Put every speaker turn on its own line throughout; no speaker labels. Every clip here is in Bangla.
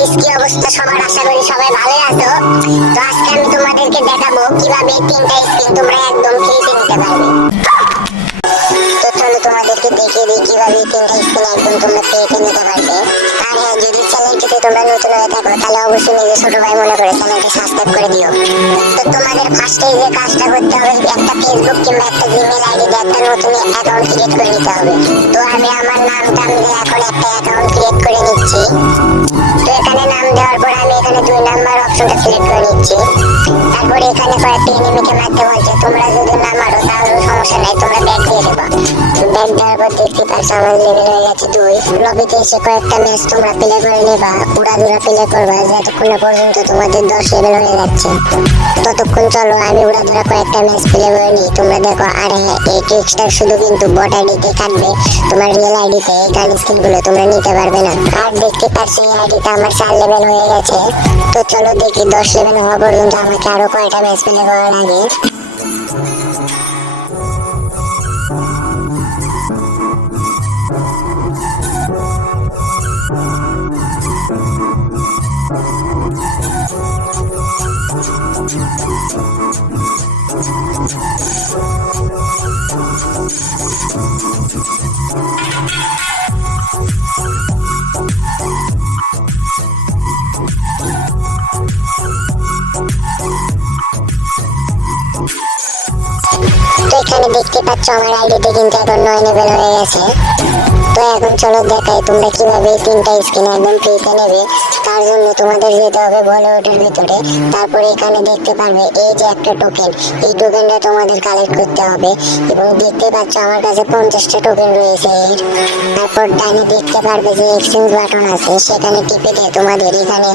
গাইস কি অবস্থা সবার? আশা করি সবাই ভালো আছো। তো আজকে আমি তোমাদেরকে দেখাবো কীভাবে তিনটা স্কিন তোমরা একদম ফ্রিতে নিতে পারবে। তো চলো তোমাদেরকে দেখিয়ে দিই কীভাবে তিনটা স্কিন একদম তোমরা ফ্রিতে নিতে পারবে। আর হ্যাঁ যদি চ্যানেলটিতে তোমরা নতুন হয়ে থাকো, তাহলে অবশ্যই নিজের ছোট ভাই মনে করে চ্যানেলটি সাবস্ক্রাইব করে দিও। তো তোমাদের ফার্স্টে যে কাজটা করতে হবে, একটা ফেসবুক কিংবা একটা জিমেল আইডি একটা নতুন অ্যাকাউন্ট ক্রিয়েট করে নিতে হবে। তো আমি আমার নামটা, আমি এখন একটা অ্যাকাউন্ট ক্রিয়েট করে নিচ্ছি। নাম দেওয়ার পর আমি এখানে দুই নাম্বার অপশনটা সিলেক্ট করে নিচ্ছি। তারপরে এখানে কয়েকটি এনিমিকে মারতে বলছে তোমরা যদি না ব্যাক দেওয়ার পর দেখতে পাচ্ছ, আমার লেভেল হয়ে গেছে দুই। লবিতে এসে কয়েকটা ম্যাচ তোমরা প্লে করে নেবা। উড়াদুরা প্লে করবা, যতক্ষণ না পর্যন্ত তোমাদের দশ লেভেল হয়ে যাচ্ছে। ততক্ষণ চলো, আমি উড়াদুরা কয়েকটা ম্যাচ প্লে করে নিই। তোমরা দেখো, আর হ্যাঁ এই ট্রিক্সটা শুধু কিন্তু বট আইডিতে কাটবে। তোমার রিয়েল আইডিতে এই গান স্কিনগুলো তোমরা নিতে পারবে না। আর দেখতে পাচ্ছ, এই আইডিতে আমার চার লেভেল হয়ে গেছে। তো চলো দেখি, দশ লেভেল হওয়া পর্যন্ত আমাকে আরও কয়টা ম্যাচ প্লে করা লাগে। এখানে দেখতে পাচ্ছ আমার আইডিতে কিন্তু এখন নয় লেভেল হয়ে গেছে। তো এখন চলো দেখাই তোমরা কীভাবে তিনটা স্কিন একদম ফ্রিতে নেবে। জন্য তোমাদের যেতে হবে বলিউডের ভিতরে, তারপরে এখানে দেখতে পারবে এই যে একটা টোকেন এই টোকেনটা তোমাদের কালেক্ট করতে হবে। এবং দেখতে পাচ্ছ আমার কাছে পঞ্চাশটা টোকেন রয়েছে। এর তারপর ডাইনে দেখতে পারবে যে এক্সচেঞ্জ বাটন আছে, সেখানে টিপে দিয়ে তোমাদের এখানে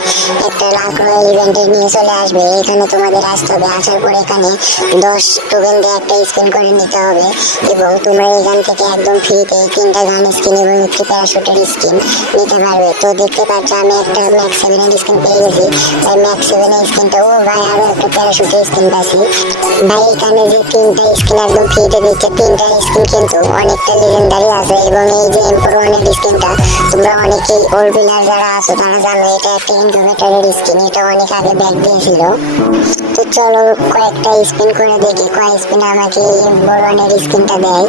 একটা লাখ রয়্যাল ইভেন্টে নিয়ে চলে আসবে। এখানে তোমাদের আসতে হবে, আসার পর এখানে দশ টোকেন দিয়ে একটা স্পিন করে নিতে হবে। এবং তোমরা এখান থেকে একদম ফ্রিতে তিনটা গান স্কিন এবং একটি প্যারাশুটের স্কিন নিতে পারবে। তো দেখতে পাচ্ছ আমি একটা ম্যাক্স সেভেনের স্কিন পেয়ে গেছি তাই ম্যাক্স সেভেনের স্কিনটা ও ভাই আরও একটা প্যারাশুটের স্কিন পাচ্ছি ভাই এখানে যে তিনটা স্কিন, একদম ফ্রিতে দিচ্ছে, তিনটা স্কিন কিন্তু অনেকটা লেজেন্ডারি আছে। এবং এই যে এম্পোর ওয়ানের স্কিনটা, তোমরা অনেকেই ওল্ড প্লেয়ার যারা আছো, তারা জানো, এটা একটা ইনকিউবেটরের স্কিন এটা অনেক আগে ব্যাক দিয়েছিল। তো চলো, কয়েকটা স্পিন করে দেখি, কয় স্পিন আমাকে এম্পোর ওয়ানের স্কিনটা দেয়।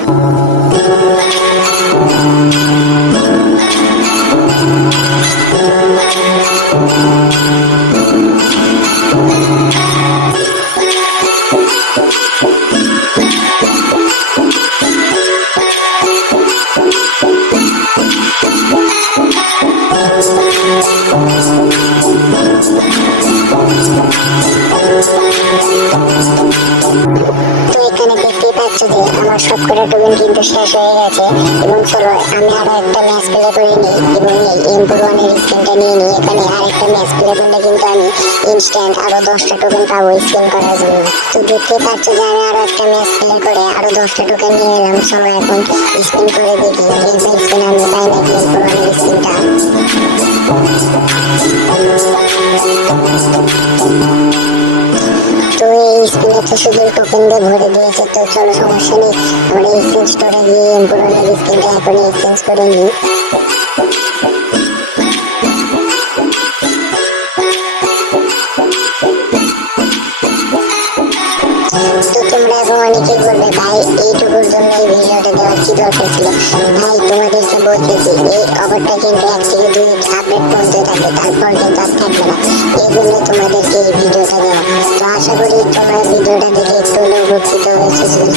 তো এখানে দেখতেই পাচ্ছ যে আমার সবকটা টোকেন কিন্তু শেষ হয়ে গেছে এবং চলো আমি আরও একটা ম্যাচ প্লে করে নিই এবং এই এম্পুর ওয়ানের স্কিনটা নিয়ে নিই এখানে আরেকটা ম্যাচ প্লে করলে কিন্তু আমি ইনস্ট্যান্ট আরও দশটা টোকেন পাবো স্কিন করার জন্য তো দেখতে পাচ্ছ যে আমি আরও একটা ম্যাচ প্লে করে আরও দশটা টোকেন নিয়ে এলাম চলো এখন স্পিন করে দেখি এই স্কিন আমি পাই নাকি এম্পুর স্কিনটা তো এই স্কুলে তো শুধু টোকেন দিয়ে ভরে দিয়েছে তো চলো সমস্যা নেই। আমরা এক্সচেঞ্জ স্টোরে গিয়ে এমপুরনের স্কিনটা এখন এক্সচেঞ্জ করে নিই। তো তোমরা এখন অনেকে বলবে, ভাই, এইটুকুর জন্য এই ভিডিওটা দেওয়ার কি ভাই তোমাদেরকে বলতেছি, এই অফারটা কিন্তু কন্টেন্ট আসতে পারে এই জন্য তোমাদেরকে এই ভিডিওটা দেওয়া তো আশা করি তোমরা ভিডিওটা দেখে একটু হলেও উপকৃত হয়েছে যদি